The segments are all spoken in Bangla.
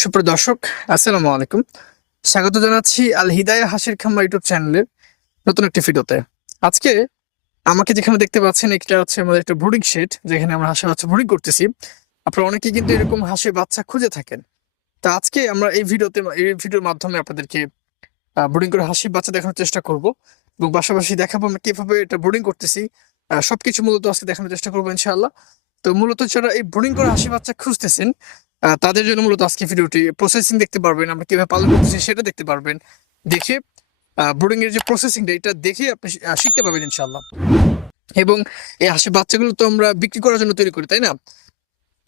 সুপ্রিয় দর্শক আসসালামু আলাইকুম। স্বাগত জানাচ্ছি আল হিদায়া হাসির খাম্মা ইউটিউব চ্যানেলের নতুন একটি ভিডিওতে। আজকে আমাকে যেখানে দেখতে পাচ্ছেন এটা হচ্ছে আমাদের একটা ব্রুডিং শেড যেখানে আমরা হাঁসের বাচ্চা ব্রুডিং করতেছি। আপনারা অনেকেই কিন্তু এরকম হাঁসের বাচ্চা খুঁজে থাকেন। তা আজকে আমরা এই ভিডিওতে এই ভিডিওর মাধ্যমে আপনাদেরকে ব্রুডিং করে হাসির বাচ্চা দেখানোর চেষ্টা করব এবং পাশাপাশি দেখাবো আমরা কীভাবে এটা ব্রুডিং করতেছি। আহ, সবকিছু মূলত আজকে দেখানোর চেষ্টা করব ইনশাআল্লাহ। তো মূলত যারা এই ব্রুডিং করে হাসি বাচ্চা খুঁজতেছেন তাদের জন্য মূলত আজকে ভিডিওটি প্রসেসিং দেখতে পারবেন, আমরা কীভাবে পালন করতেছি সেটা দেখতে পারবেন। দেখে ব্রুডিং এর যে প্রসেসিংটা এটা দেখে আপনি শিখতে পারবেন ইনশাল্লাহ এবং এই হাসি বাচ্চাগুলো তো আমরা বিক্রি করার জন্য তৈরি করি, তাই না?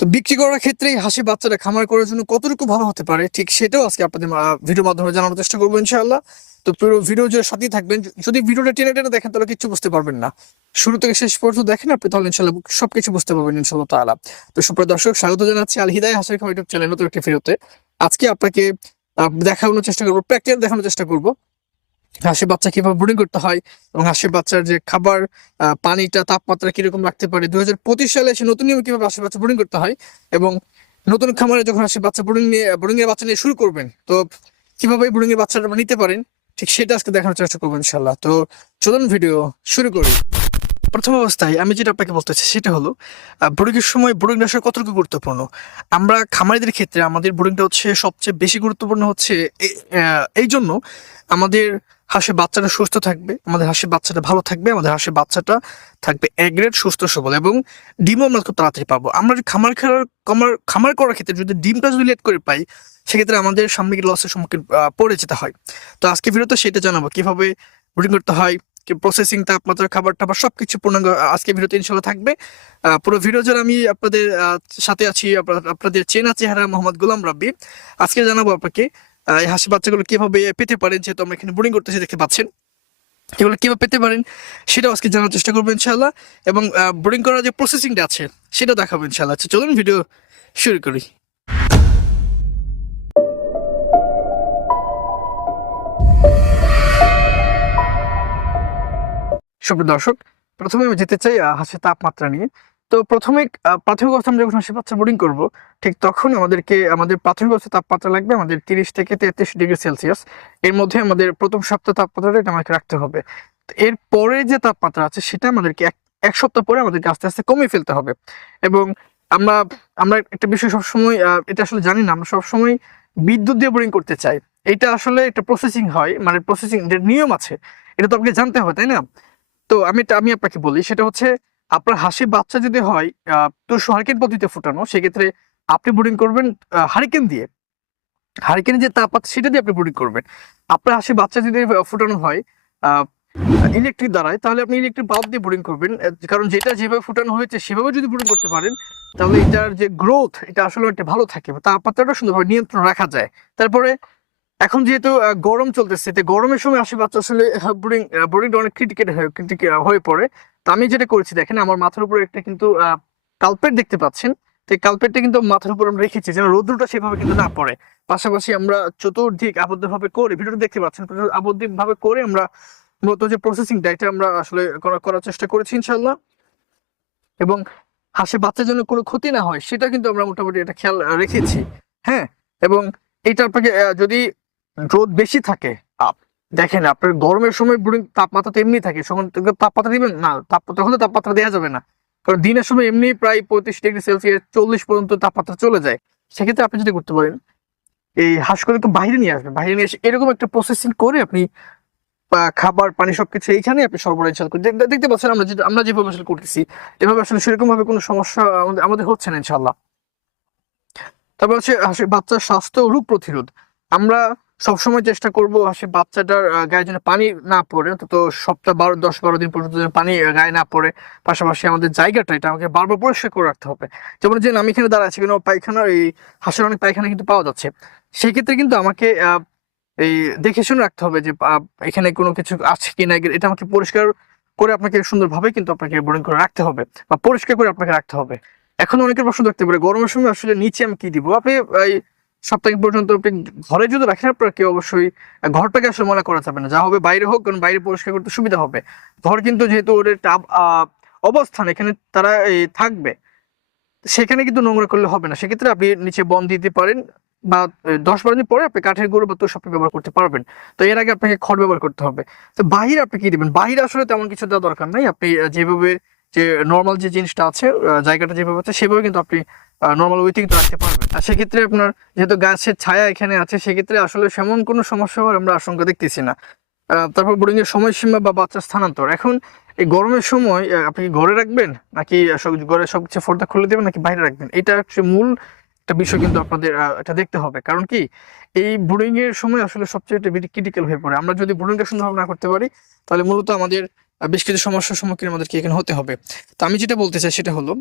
তো বিক্রি করার ক্ষেত্রে হাসি বাচ্চাটা খামার করার জন্য কতটুকু ভালো হতে পারে, ঠিক সেটাও আজকে আপনাদের ভিডিও মাধ্যমে জানানোর চেষ্টা করব ইনশাআল্লাহ। তো পুরো ভিডিও যে সাথেই থাকবেন। যদি ভিডিওটা টেনে টেনে দেখেন তাহলে কিছু বুঝতে পারবেন না। শুরু থেকে শেষ পর্যন্ত দেখেন আপনি, তাহলে ইনশাল্লাহ সবকিছু বুঝতে পারবেন ইনশাল্লাহ তাআলা। তো সুপ্রিয় দর্শক, স্বাগত জানাচ্ছি আল হিদায় হাসির খামার ইউটিউব চ্যানেল নতুন একটি ভিডিওতে। আজকে আপনাকে দেখানোর চেষ্টা করব প্র্যাকটিক্যাল দেখানোর চেষ্টা করব। হাঁসের বাচ্চা কীভাবে ব্রুডিং করতে হয় এবং হাঁসের বাচ্চার যে খাবার পানিটা, তাপমাত্রা কীরকম রাখতে পারে? দু হাজার পঁচিশ সালে এসে নতুন নিয়মে কীভাবে হাঁসের বাচ্চা ব্রুডিং করতে হয় এবং নতুন খামারে যখন হাঁসের বাচ্চা ব্রুডিং নিয়ে ব্রুডিং এর বাচ্চা নিয়ে শুরু করবেন, তো কীভাবে ব্রুডিং এর বাচ্চাটা নিতে পারেন? ঠিক সেটা আজকে দেখানোর চেষ্টা করব ইনশাল্লাহ তো চলুন ভিডিও শুরু করি। প্রথম অবস্থায় আমি যেটা আপনাকে বলতে চাই সেটা হলো ব্রুডিংয়ের সময় ব্রুডিংটা আসলে কতটুকু গুরুত্বপূর্ণ? আমরা খামারিদের ক্ষেত্রে আমাদের ব্রুডিংটা হচ্ছে সবচেয়ে বেশি গুরুত্বপূর্ণ হচ্ছে এই জন্য আমাদের হাঁসের বাচ্চাটা সুস্থ থাকবে, আমাদের হাঁসের বাচ্চাটা ভালো থাকবে, আমাদের হাঁসের বাচ্চাটা থাকবে এগ্রেড সুস্থ সবল এবং ডিমও আমরা খুব তাড়াতাড়ি পাবো। আমরা খামার খেলার, খামার খামার করার ক্ষেত্রে যদি ডিমটা যদি লেট করে পাই, সেক্ষেত্রে আমাদের সামনে লসের সম্মুখীন পড়ে যেতে হয়। তো আজকে ভিডিওতে সেটা জানাব, কীভাবে ব্রুডিং করতে হয় প্রসেসিং তাপমাত্রা, খাবার টাবার সবকিছু পূর্ণাঙ্গ আজকে ভিডিওতে ইনশাল্লাহ থাকবে। পুরো ভিডিও জুড়ে আমি আপনাদের সাথে আছি আপনাদের চেনা চেহারা মোহাম্মদ গোলাম রাব্বি। আজকে জানাব আপনাকে এই হাসি বাচ্চাগুলো কীভাবে পেতে পারেন যেহেতু আমরা এখানে বোর্ডিং করতেছি, দেখতে পাচ্ছেন। এগুলো কীভাবে পেতে পারেন সেটাও আজকে জানার চেষ্টা করব ইনশাল্লাহ এবং বোর্ডিং করার যে প্রসেসিংটা আছে সেটা দেখাবো ইনশাল্লাহ আচ্ছা চলুন ভিডিও শুরু করি। সুপ্রিয় দর্শক, প্রথমে আমি যেতে চাই হাঁসের তাপমাত্রা নিয়ে। তো প্রথমে প্রাথমিক অবস্থা আমরা যখন বাচ্চা বোর্ডিং করব, ঠিক তখন আমাদেরকে, আমাদের প্রাথমিক অবস্থা তাপমাত্রা লাগবে, আমাদের তিরিশ থেকে তেত্রিশ ডিগ্রি সেলসিয়াস। এর মধ্যে আমাদের প্রথম সপ্তাহ তাপমাত্রাটা এটা আমাকে রাখতে হবে। এর পরে যে তাপমাত্রা আছে, সেটা আমাদেরকে এক এক সপ্তাহ পরে আমাদেরকে আস্তে আস্তে কমিয়ে ফেলতে হবে। এবং আমরা আমরা একটা বিষয় সবসময় এটা আসলে জানি না, আমরা সবসময় বিদ্যুৎ দিয়ে বোরিং করতে চাই। এটা আসলে একটা প্রসেসিং হয় মানে প্রসেসিং নিয়ম আছে, এটা তো আপনাকে জানতে হবে, তাই না? তো আমি এটা- আমি আপনাকে বলি, সেটা হচ্ছে আপনার হাসি বাচ্চা যদি হয় তো হারিকেন পদ্ধতিতে ফুটানো, সেক্ষেত্রে আপনি বোর্ডিং করবেন হারিকেন দিয়ে। হারিকেনের যে তাপমাত্রা, সেটা দিয়ে আপনি বোর্ডিং করবেন। আপনার হাসি বাচ্চা যদি ফুটানো হয় ইলেকট্রিক দ্বারায়, তাহলে আপনি ইলেকট্রিক বাল্ব দিয়ে বোর্ডিং করবেন। কারণ যেটা যেভাবে ফুটানো হয়েছে, সেভাবে যদি বোর্ডিং করতে পারেন, তাহলে এটার যে গ্রোথ এটা আসলে একটা ভালো থাকে। তাপমাত্রাটা সুন্দরভাবে নিয়ন্ত্রণ রাখা যায়। তারপরে এখন যেহেতু গরম চলতেছে, তো গরমের সময় আসে বাচ্চা আসলে বোর্ডিং বোর্ডিংটা অনেক ক্রিটিকেট হয়ে পড়ে। তো আমি যেটা করেছি, দেখেন আমার মাথার উপরে একটা কিন্তু কালপেট দেখতে পাচ্ছেন। তো কালপেটটা কিন্তু মাথার উপর আমরা রেখেছি, যেন রৌদ্রটা সেভাবে কিন্তু না পড়ে। পাশাপাশি আমরা চতুর্দিক আবদ্ধভাবে করে, ভিডিওটা দেখতে পাচ্ছেন আবদ্ধ ভাবে করে আমরা মূলত যে প্রসেসিংটা এটা আমরা আসলে করার চেষ্টা করেছি ইনশাল্লাহ এবং হাসে বাচ্চার জন্য কোনো ক্ষতি না হয়, সেটা কিন্তু আমরা মোটামুটি এটা খেয়াল রেখেছি। হ্যাঁ? এবং এটা আপনাকে যদি রোদ বেশি থাকে আপ- দেখেন, আপনার গরমের সময় ব্রুডিং তাপমাত্রা তো এমনি থাকে। তাপমাত্রা দিবেন? না তাপ- তখন তো তাপমাত্রা দেওয়া যাবে না। কারণ দিনের সময় এমনি প্রায় পঁয়ত্রিশ ডিগ্রি সেলসিয়াস, চল্লিশ পর্যন্ত তাপমাত্রা চলে যায়। সেক্ষেত্রে আপনি যেটা করতে পারেন, এই হাঁসগুলোকে বাইরে নিয়ে আসবেন। বাইরে নিয়ে এসে এরকম একটা প্রসেসিং করে আপনি খাবার, পানি সবকিছু এইখানে আপনি সরবরাহ ইনশাল্লাহ করে দেখ- দেখতে পাচ্ছেন, আমরা আমরা যেভাবে আসলে করতেছি, এভাবে আসলে সেরকম ভাবে কোনো সমস্যা আমাদের হচ্ছে না ইনশাল্লাহ। তারপর হচ্ছে বাচ্চার স্বাস্থ্য রোগ প্রতিরোধ। আমরা সবসময় চেষ্টা করব হাঁসের বাচ্চাটার গায়ে যেন পানি না পড়ে, অন্তত সপ্তাহ বারো, দশ, বারো দিন পর্যন্ত যেন পানি গায়ে না পড়ে। পাশাপাশি আমাদের জায়গাটা এটা আমাকে বারবার পরিষ্কার করে রাখতে হবে। যেমন যে আমি এখানে দাঁড়াচ্ছি কিন্তু পায়খানা এই হাঁসের অনেক পায়খানা কিন্তু পাওয়া যাচ্ছে। সেই ক্ষেত্রে কিন্তু আমাকে এই দেখে শুনে রাখতে হবে যে এখানে কোনো কিছু আছে কি না এটা আমাকে পরিষ্কার করে আপনাকে সুন্দরভাবে কিন্তু আপনাকে বোর্ডিং করে রাখতে হবে বা পরিষ্কার করে আপনাকে রাখতে হবে। এখন অনেকের প্রশ্ন থাকতে পারে, গরমের সময় আসলে নিচে আমি কি দিব? আপনি সপ্তাহ পর্যন্ত আপনি ঘরে যদি রাখেন আপনার কি অবশ্যই ঘরটাকে আসলে মনে করা যাবে না। যা হবে বাইরে হোক, কারণ বাইরে পরিষ্কার করতে সুবিধা হবে। ঘর কিন্তু যেহেতু ওদের অবস্থান, এখানে তারা থাকবে। সেখানে কিন্তু নোংরা করলে হবে না। সেক্ষেত্রে আপনি নিচে বন দিতে পারেন বা দশ বারো দিন পরে আপনি কাঠের গুঁড়ো বা তুষ আপনি ব্যবহার করতে পারবেন। তো এর আগে আপনাকে খড় ব্যবহার করতে হবে। তো বাহির আপনি কি দেবেন? বাহির আসলে তেমন কিছু দেওয়া দরকার নাই। আপনি যেভাবে যে নর্মাল যে জিনিসটা আছে জায়গাটা যেভাবে আছে, সেভাবে কিন্তু আপনি নর্মাল ওয়েতে কিন্তু রাখতে পারবেন। আর সেক্ষেত্রে আপনার যেহেতু গাছের ছায়া এখানে আছে, সেক্ষেত্রে আসলে সেমন কোনো সমস্যা হওয়ার আমরা আশঙ্কা দেখতেছি না। তারপর বোর্ডিং এর সময়সীমা বা বাচ্চার স্থানান্তর। এখন এই গরমের সময় আপনি ঘরে রাখবেন? নাকি ঘরে সব কিছু ফর্দা খুলে দেবেন, নাকি বাইরে রাখবেন? এটা হচ্ছে মূল একটা বিষয় কিন্তু আপনাদের এটা দেখতে হবে। কারণ কি? এই বোর্ডিং এর সময় আসলে সবচেয়ে ক্রিটিক্যাল হয়ে পড়ে। আমরা যদি বোর্ডিংটা সুন্দরভাবে না করতে পারি, তাহলে মূলত আমাদের বেশ কিছু সমস্যার সম্মুখীন আমাদেরকে এখানে হতে হবে। তো আমি যেটা বলতে চাই সেটা হলো,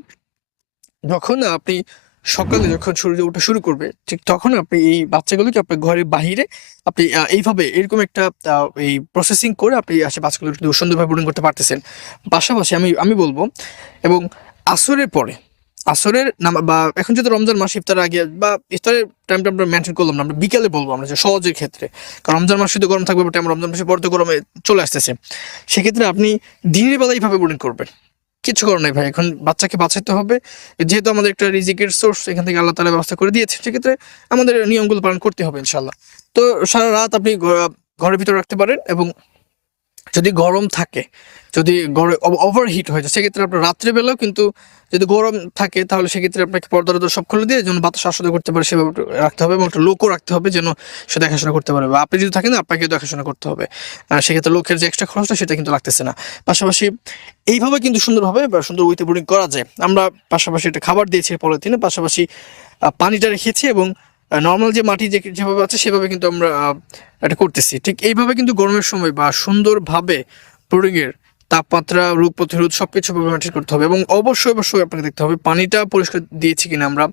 যখন আপনি সকালে যখন সূর্য ওঠা শুরু করবে, ঠিক তখন আপনি এই বাচ্চাগুলোকে আপনার ঘরের বাহিরে আপনি এইভাবে এরকম একটা এই প্রসেসিং করে আপনি আসে বাচ্চাগুলো সুন্দরভাবে পূরণ করতে পারতেছেন। পাশাপাশি আমি আমি বলব, এবং আসরের পরে আসরের বা এখন যেহেতু রমজান মাস, ইফতারের আগে, বা ইফতারের টাইমটা আমরা মেনশন করলাম না, আমরা বিকালে বলব আমরা যে সহজের ক্ষেত্রে। কারণ রমজান মাস শুধু গরম থাকবে টাইম রমজান মাসে পরে তো গরমে চলে আসতেছে। সেক্ষেত্রে আপনি দিনের বেলা এইভাবে বোর্ডিং করবেন। কিছু করার নাই ভাই, এখন বাচ্চাকে বাঁচাতে হবে। যেহেতু আমাদের একটা রিজিকের সোর্স এখান থেকে আল্লাহ তালা ব্যবস্থা করে দিয়েছে, সেক্ষেত্রে আমাদের নিয়মগুলো পালন করতে হবে ইনশাল্লাহ তো সারা রাত আপনি ঘরের ভিতরে রাখতে পারেন এবং যদি গরম থাকে, যদি ওভারহিট হয়ে যায়, সেক্ষেত্রে আপনার রাত্রেবেলাও কিন্তু যদি গরম থাকে, তাহলে সেক্ষেত্রে আপনাকে পর্দা টর্দা সব খুলে দিয়ে যেন বাতাস আসতে করতে পারে, সেভাবে রাখতে হবে এবং একটা লোকও রাখতে হবে যেন সে দেখাশোনা করতে পারে। বা আপনি যদি থাকেন আপনাকে দেখাশোনা করতে হবে। আর সেক্ষেত্রে লোকের যে এক্সট্রা খরচটা, সেটা কিন্তু লাগতেছে না। পাশাপাশি এইভাবে কিন্তু সুন্দরভাবে বা সুন্দর উইথে বোর্ডিং করা যায়। আমরা পাশাপাশি একটা খাবার দিয়েছি পলিথিনে, পাশাপাশি পানিটা রেখেছি এবং নর্মাল যে মাটি যেভাবে আছে, সেভাবে কিন্তু আমরা এটা করতেছি। ঠিক এইভাবে কিন্তু গরমের সময় বা সুন্দরভাবে বোর্ডিং এর তাপমাত্রা, রোগ প্রতিরোধ সবকিছু মেনটেন করতে হবে এবং অবশ্যই অবশ্যই আপনাকে দেখতে হবে, পানিটা পরিষ্কার দিয়েছি কিনা আমরা।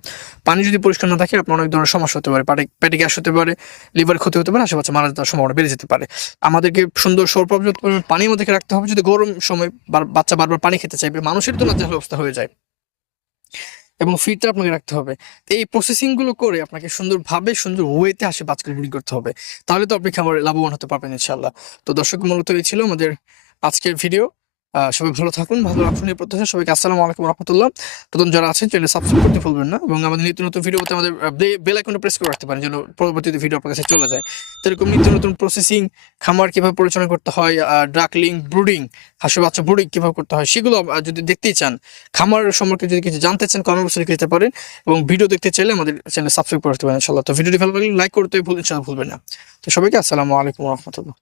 পানি যদি পরিষ্কার না থাকে, আপনার অনেক ধরনের সমস্যা হতে পারে। পেটে গ্যাস হতে পারে লিভার ক্ষতি হতে পারে, আশেপাশে মারা যাওয়ার সম্ভাবনা বেড়ে যেতে পারে। আমাদেরকে সুন্দর পরিমাণ পানির মধ্যে রাখতে হবে। যদি গরম সময় বাচ্চা বারবার পানি খেতে চাইবে, মানুষের তো নাজেহাল অবস্থা হয়ে যায়। এবং ফিটটা আপনাকে রাখতে হবে। এই প্রসেসিংগুলো করে আপনাকে সুন্দরভাবে, সুন্দর ওয়েতে আসে বাচ্চাকে বিক্রি করতে হবে। তাহলে তো আপনি খাবার লাভবান হতে পারবেন ইনশাল্লাহ তো দর্শক মূলত এই ছিল আমাদের আজকের ভিডিও সবাই ভালো থাকুন, ভালো রাখুন এই প্রত্যাশা সবাইকে আসসালামু আলাইকুম রহমতুল্লাহ। নতুন যারা আছেন চ্যানেল সাবস্ক্রাইব করতে ভুলবেন না এবং আমাদের নিত্য নতুন ভিডিও আমাদের বেল আইকনটা প্রেস করে রাখতে পারেন যেন পরবর্তীতে ভিডিও আপনার কাছে চলে যায়। এরকম নিত্য নতুন প্রসেসিং খামার কীভাবে পরিচালনা করতে হয় ড্রাকলিং ব্রুডিং হাঁসের বাচ্চা ব্রুডিং কীভাবে করতে হয়, সেগুলো যদি দেখতেই চান, খামার সম্পর্কে যদি কিছু জানতে চান কমেন্ট বক্সে লিখে দিতে পারেন এবং ভিডিও দেখতে চাইলে আমাদের চ্যানেল সাবস্ক্রাইব করতে পারেন ইনশাল্লাহ তো ভিডিওটি ভালো লাগলে লাইক করতে ভুল ইনশাল্লাহ ভুলবেন না। তো সবাইকে আসসালামু আলাইকুম রহমতুল্লাহ।